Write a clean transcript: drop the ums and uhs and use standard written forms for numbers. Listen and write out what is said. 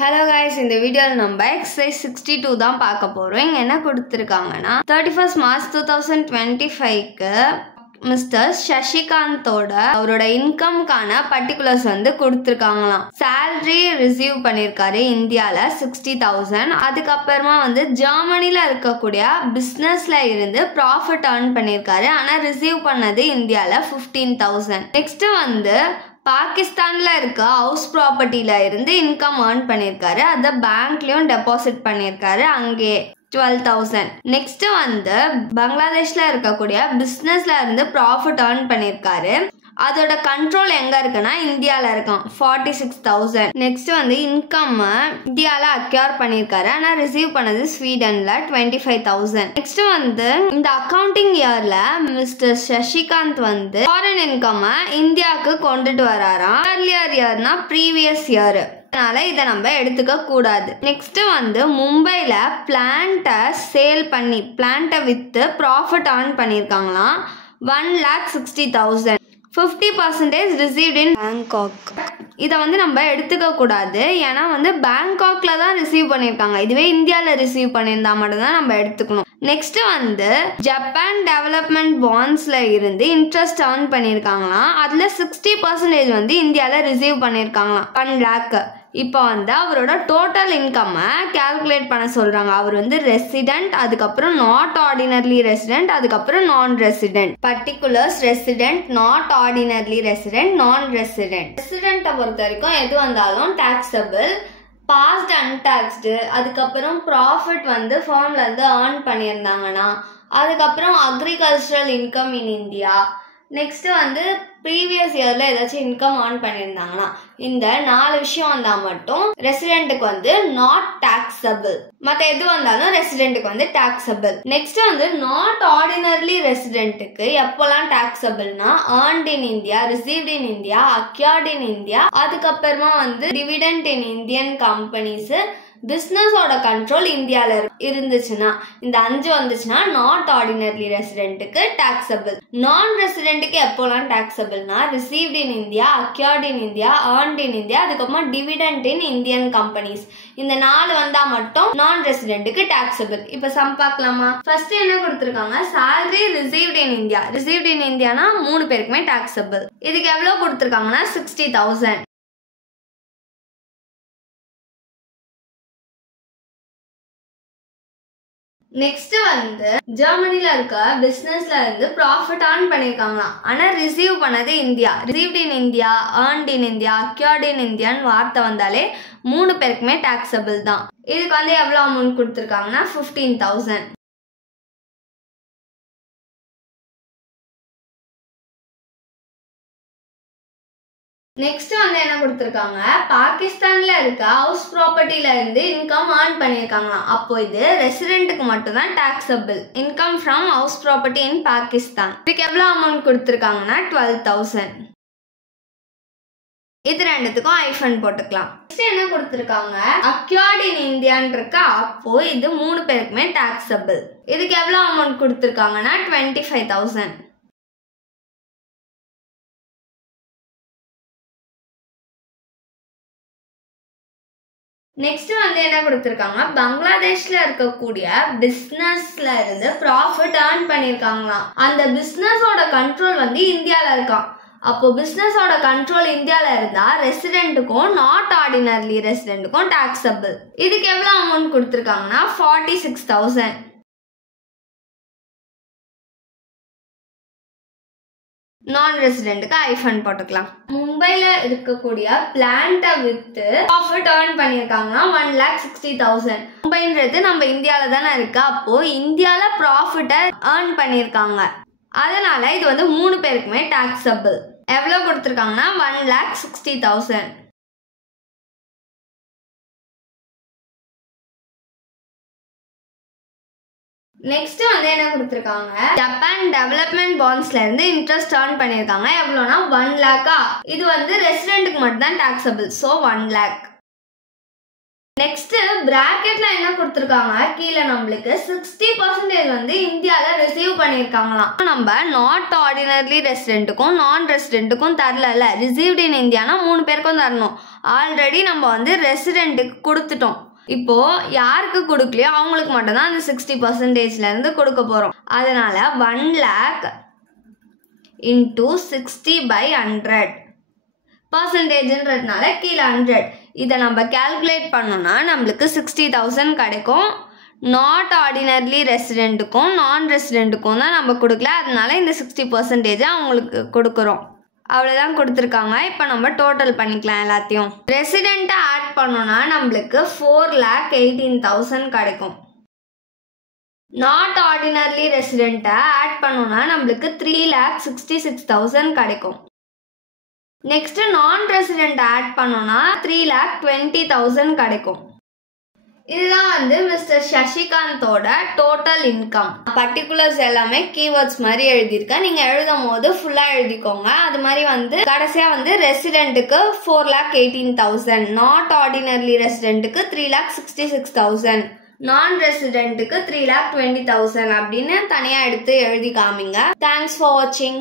Hello guys, இந்த வீடியோல நம்ம exercise 62 தான் பார்க்க போறோம். இங்க என்ன கொடுத்திருக்காங்கன்னா 31st March 2025க்கு மிஸ்டர் சசிகாந்தோட அவரோட இன்கம்கான பர்டிகுலர்ஸ் கொடுத்திருக்காங்களாம். salary ரிசீவ் பண்ணிருக்காரு இந்தியால 60,000. அதுக்கப்புறமா ஜெர்மனில இருக்கக்கூடிய பிசினஸ்ல இருந்து ப்ராஃபிட் earn பண்ணிருக்காரு. ஆனா ரிசீவ் பண்ணது இந்தியால 15,000. நெக்ஸ்ட் பாகிஸ்தான்ல இருக்க ஹவுஸ் ப்ராப்பர்ட்டில இருந்து இன்கம் earn பண்ணிருக்காரு. அத பேங்க்லயும் டெபாசிட் பண்ணிருக்காரு, அங்கே 12,000. நெக்ஸ்ட் பங்களாதேஷ்ல இருக்கக்கூடிய பிசினஸ்ல இருந்து ப்ராஃபிட் earn பண்ணிருக்காரு. அதோட கண்ட்ரோல் எங்க இருக்குன்னா இந்தியால இருக்கும், 46,000. நெக்ஸ்ட் இன்கம் இந்தியால அக்யூர் பண்ணிருக்காரு. ஆனா ரிசீவ் பண்ணது ஸ்வீடன்ல 25,000. நெக்ஸ்ட் இந்த அக்கவுண்டிங் இயர்ல மிஸ்டர் சசிகாந்த் ஃபாரின் இன்கம் இந்தியாவுக்கு கொண்டுட்டு வராராம். ஏர்லியர் இயர்னா ப்ரீவியஸ் இயர், அதனால இதை நம்ம எடுத்துக்க கூடாது. நெக்ஸ்ட் மும்பைல பிளான்ட்டை சேல் பண்ணி பிளான்ட்டை வித்து ப்ராஃபிட் earn பண்ணிருக்காங்களாம் 1,60,000. 50% ரிசீவ்ட் இன் பேங்காக். இதை நம்ம எடுத்துக்க கூடாது, ஏன்னா பேங்காக்ல தான் ரிசீவ் பண்ணியிருக்காங்க. இதுவே இந்தியாவில் ரிசீவ் பண்ணியிருந்தா மட்டும் தான் நம்ம எடுத்துக்கணும். நெக்ஸ்ட் ஜப்பான் டெவலப்மெண்ட் பாண்ட்ஸ்ல இருந்து இன்ட்ரெஸ்ட் earn பண்ணியிருக்காங்களாம். அதுல 60% இந்தியாவில் ரிசீவ் பண்ணியிருக்காங்களாம் 1 lakh. இப்போ அவரோட டோட்டல் இன்கம் கால்குலேட் பண்ண சொல்றாங்க. அவர் ரெசிடென்ட், அதுக்கப்புறம் நாட் ஆர்டினர்லி ரெசிடென்ட், அதுக்கப்புறம் non resident. Particulars resident, not ordinarily resident, non resident. ரெசிடென்ட்டை பொறுத்த வரைக்கும் எது வந்தாலும் டாக்ஸபிள், பாஸ்ட் அன்டாக்ஸ்டு, அதுக்கப்புறம் ப்ராஃபிட் ஃபார்ம்ல earn பண்ணியிருந்தாங்கன்னா, அதுக்கப்புறம் agricultural income in India, next previous இயர்ல ஏதாச்சும் இன்கம் earn பண்ணியிருந்தாங்கன்னா, இந்த 4 விஷயம் வந்தா மட்டும் ரெசிடென்ட்டுக்கு நாட் டாக்ஸபிள். மற்ற எது வந்தாலும் ரெசிடென்ட்டுக்கு டாக்ஸபிள். நெக்ஸ்ட் நாட் ஆர்டினர்லி ரெசிடென்ட்டுக்கு எப்போல்லாம் டாக்ஸபிள்னா earned in India, received in India, accrued in India, அதுக்கப்புறமா டிவிடெண்ட் இன் இந்தியன் கம்பெனிஸ், பிசினஸோட கண்ட்ரோல் இந்தியால இருந்துச்சுன்னா, இந்த 5 வந்துச்சுன்னா நாட் ஆர்டினர்லி ரெசிடென்ட்டுக்கு டாக்ஸபிள். நான் ரெசிடென்ட்டுக்கு எப்போலாம் டாக்ஸபிள்னா received in India, accrued in India, earned in India, அதுக்கப்புறமா டிவிடெண்ட் இன் இந்தியன் கம்பெனிஸ். இந்த 4 வந்தா மட்டும் நான் ரெசிடென்ட்டுக்கு டாக்ஸபிள். இப்ப சம் பார்க்கலாமா? ஃபர்ஸ்ட் என்ன கொடுத்திருக்காங்க, salary ரிசீவ்ட் இன் இந்தியா. ரிசீவ்ட் இன் இந்தியானா 3 பேருக்குமே டாக்ஸபிள். இதுக்கு எவ்வளவு கொடுத்திருக்காங்கன்னா 60,000. நெக்ஸ்ட் ஜெர்மனில இருக்க பிசினஸ்ல இருந்து ப்ராஃபிட் earn பண்ணிருக்காங்களாம். ஆனா ரிசீவ் பண்ணது India. Received in India, earned in India, accrued in இந்தியான்னு வார்த்தை வந்தாலே 3 பேருக்குமே டாக்ஸபிள் தான். இதுக்கு எவ்வளவு அமௌண்ட் கொடுத்திருக்காங்கன்னா 15,000. நெக்ஸ்ட் என்ன கொடுத்திருக்காங்க, பாகிஸ்தான்ல இருக்க ஹவுஸ் ப்ராப்பர்ட்டில இருந்து இன்கம் earn பண்ணிருக்காங்களாம். அப்போ இது ரெசிடென்ட்டுக்கு மட்டும் தான் taxable. Income from house property in Pakistan. இதுக்கு எவ்வளவு அமௌண்ட் கொடுத்திருக்காங்கன்னா 12,000. இது ரெண்டுத்துக்கும் ஐஃபன் போட்டுக்கலாம். நெக்ஸ்ட் என்ன கொடுத்திருக்காங்க, அக்யூர்ட் இன் இந்தியான்னு இருக்கா, அப்போ இது 3 பேருக்குமே டாக்ஸபிள். இதுக்கு எவ்வளவு அமௌண்ட் கொடுத்திருக்காங்கன்னா 25,000. நெக்ஸ்ட் என்ன கொடுத்திருக்காங்க, பங்களாதேஷ்ல இருக்கக்கூடிய பிசினஸ்ல இருந்து ப்ராஃபிட் earn பண்ணிருக்காங்களாம். அந்த பிசினஸோட கண்ட்ரோல் இந்தியால இருக்கான். அப்போ பிசினஸோட கண்ட்ரோல் இந்தியால இருந்தா ரெசிடென்ட்டுக்கும் நாட் ஆர்டினர்லி ரெசிடென்ட்டுக்கும் டாக்ஸபிள். இதுக்கு எவ்வளவு அமௌண்ட் கொடுத்திருக்காங்கன்னா 46,000. நான் ரெசிடென்ட்டுக்கு ஐஃபன் போட்டுக்கலாம். மும்பைல இருக்கக்கூடிய பிளான்ட்டை வித்து ப்ராஃபிட் earn பண்ணிருக்காங்கன்னா 1,60,000. மும்பைன்றது நம்ம இந்தியால தானே இருக்கு, அப்போ இந்தியால ப்ராஃபிட்டை earn பண்ணிருக்காங்க. அதனால இது 3 பேருக்குமே டாக்ஸபிள். எவ்வளவு கொடுத்திருக்காங்கன்னா 1,60,000. நெக்ஸ்ட் என்ன கொடுத்திருக்காங்க, ஜப்பான் டெவலப்மெண்ட் பாண்ட்ஸ்ல இருந்து இன்ட்ரெஸ்ட் earn பண்ணிருக்காங்க. எவ்வளவுனா 1 lakh. இது ரெசிடென்ட்டுக்கு மட்டும் தான் டாக்ஸபிள், சோ 1 lakh. நெக்ஸ்ட் பிராக்கெட்ல என்ன கொடுத்திருக்காங்க, கீழே நம்மளுக்கு 60% இந்தியால ரிசீவ் பண்ணிருக்காங்களாம். நம்ம நாட் ஆர்டினர்லி ரெசிடென்ட்டுக்கும் நான் ரெசிடென்ட்டுக்கும் தரல, ரிசீவ்ட் இன் இந்தியானா 3 பேருக்கும் தரணும். ஆல்ரெடி நம்ம வந்து ரெசிடென்ட்டுக்கு கொடுத்துட்டோம். இப்போ யாருக்கு கொடுக்கலையோ அவங்களுக்கு மட்டும்தான் அந்த 60%லேருந்து கொடுக்க போகிறோம். அதனால 1 lakh into 60/100 பர்சன்டேஜ்ன்றதுனால கீழே 100. இதை நம்ம கால்குலேட் பண்ணோம்னா நம்மளுக்கு 60,000 கிடைக்கும். நாட் ஆர்டினரி ரெசிடென்ட்டுக்கும் நான் ரெசிடென்ட்டுக்கும் தான் நம்ம கொடுக்கல, அதனால இந்த 60% அவங்களுக்கு கொடுக்குறோம். அவ்வளோதான் கொடுத்துருக்காங்க. இப்போ நம்ம டோட்டல் பண்ணிக்கலாம் எல்லாத்தையும். ரெசிடென்ட்டை ஆட் பண்ணோன்னா நம்மளுக்கு 4,18,000 கிடைக்கும். நாட் ஆர்டினரி ரெசிடென்ட்டை ஆட் பண்ணோன்னா நம்மளுக்கு 3,66,000 கிடைக்கும். நெக்ஸ்ட் நான் ரெசிடென்ட் ஆட் பண்ணோன்னா 3,20,000 கிடைக்கும். இதுதான் வந்து மிஸ்டர் சசிகாந்தோட டோட்டல் இன்கம். பர்டிகுலர்ஸ் எல்லாமே கீவேர்ட்ஸ் மாதிரி எழுதியிருக்கேன். நீங்கள் எழுதும் போது ஃபுல்லாக எழுதிக்கோங்க. அது மாதிரி வந்து கடைசியாக வந்து ரெசிடென்ட்டுக்கு 4,18,000, நாட் ஆர்டினரி ரெசிடென்ட்டுக்கு 3,66,000, நான் ரெசிடென்ட்டுக்கு 3,20,000 அப்படின்னு தனியாக எடுத்து எழுதி காமிங்க. தேங்க்ஸ் ஃபார் வாட்சிங்.